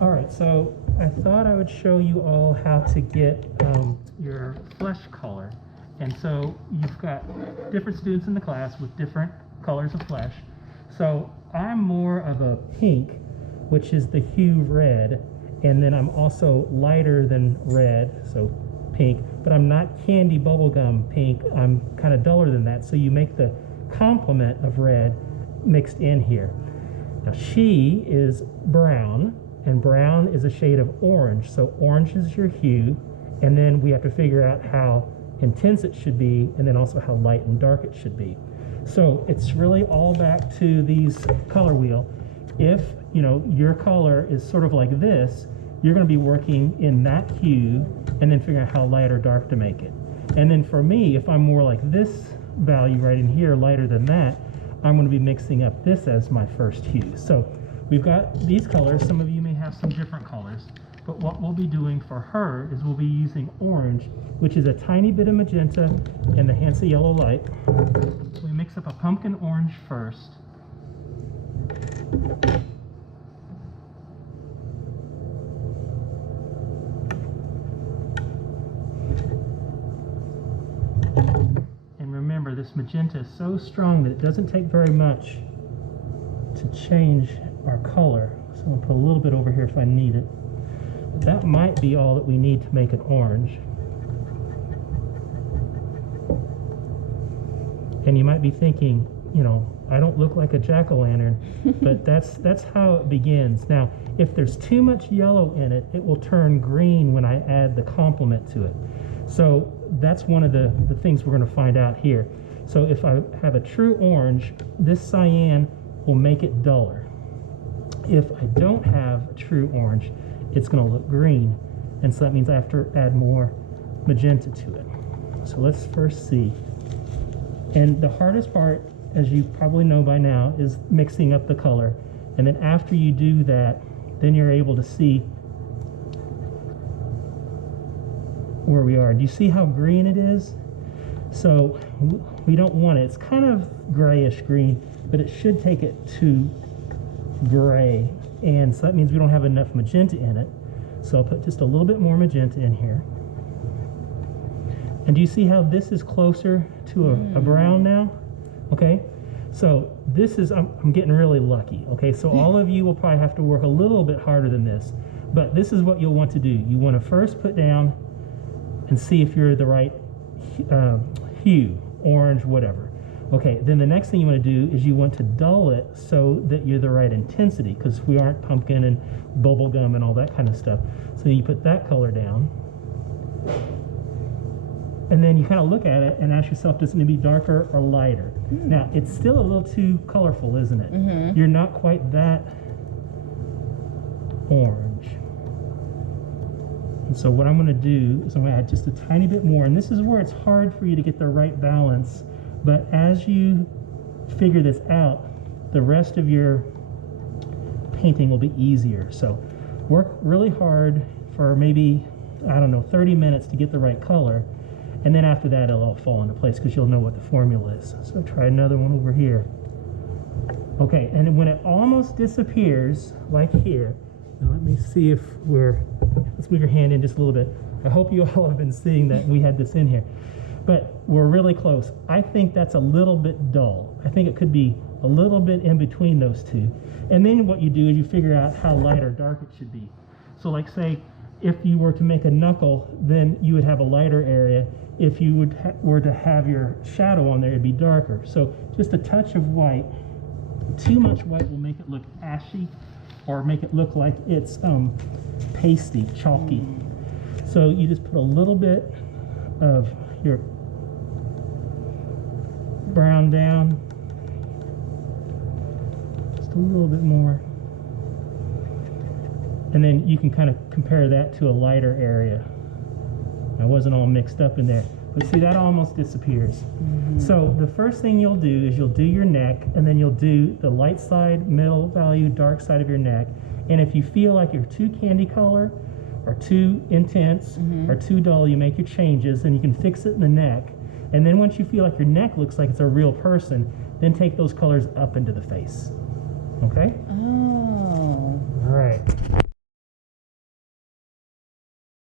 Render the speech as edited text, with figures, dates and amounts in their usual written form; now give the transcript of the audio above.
All right, so I thought I would show you all how to get your flesh color. And so you've got different students in the class with different colors of flesh. So I'm more of a pink, which is the hue red, and then I'm also lighter than red, so pink, but I'm not candy bubblegum pink. I'm kind of duller than that. So you make the complement of red mixed in here. Now she is brown, and brown is a shade of orange. So orange is your hue, and then we have to figure out how intense it should be, and then also how light and dark it should be. So it's really all back to these color wheel. If your color is sort of like this, you're going to be working in that hue and then figuring out how light or dark to make it. And then for me, if I'm more like this value right in here, lighter than that, I'm going to be mixing up this as my first hue. So we've got these colors. Some of you may have some different colors, but what we'll be doing for her is we'll be using orange, which is a tiny bit of magenta and the Hansa yellow light. We mix up a pumpkin orange first. And remember, this magenta is so strong that it doesn't take very much to change our color. So I'll put a little bit over here if I need it. That might be all that we need to make an orange. And you might be thinking, I don't look like a jack-o'-lantern, but that's how it begins. Now, if there's too much yellow in it, it will turn green when I add the complement to it. So that's one of the things we're going to find out here. So if I have a true orange, this cyan will make it duller. If I don't have a true orange, it's going to look green, and so that means I have to add more magenta to it. So let's first see. And the hardest part, as you probably know by now, is mixing up the color. And then after you do that, then you're able to see where we are. Do you see how green it is? So we don't want it. It's kind of grayish green, but it should take it to gray. And so that means we don't have enough magenta in it. So I'll put just a little bit more magenta in here. And do you see how this is closer to a brown now? Okay, so this is, I'm getting really lucky. Okay, so all of you will probably have to work a little bit harder than this, but this is what you'll want to do. You want to first put down and see if you're the right hue, orange, whatever. Okay, then the next thing you want to do is you want to dull it so that you're the right intensity, because we aren't pumpkin and bubblegum and all that kind of stuff. So you put that color down. And then you kind of look at it and ask yourself, does it need to be darker or lighter? Now, it's still a little too colorful, isn't it? You're not quite that orange. And so what I'm going to do is I'm going to add just a tiny bit more. And this is where it's hard for you to get the right balance. But as you figure this out, the rest of your painting will be easier. So work really hard for maybe, 30 minutes to get the right color. And then after that, it'll all fall into place because you'll know what the formula is. So try another one over here. Okay, and when it almost disappears, like here, now let me see if let's move your hand in just a little bit. I hope you all have been seeing that we had this in here. But we're really close. I think that's a little bit dull. I think it could be a little bit in between those two. And then what you do is you figure out how light or dark it should be. So like say, if you were to make a knuckle, then you would have a lighter area. If you were to have your shadow on there, it'd be darker. So just a touch of white. Too much white will make it look ashy or make it look like it's pasty, chalky. So you just put a little bit of your brown down, just a little bit more. And then you can kind of compare that to a lighter area. I wasn't all mixed up in there, but see, that almost disappears. So the first thing you'll do is you'll do your neck, and then you'll do the light side, middle value, dark side of your neck. And if you feel like you're too candy color or too intense or too dull, you make your changes, and you can fix it in the neck. And then once you feel like your neck looks like it's a real person, then take those colors up into the face. Okay?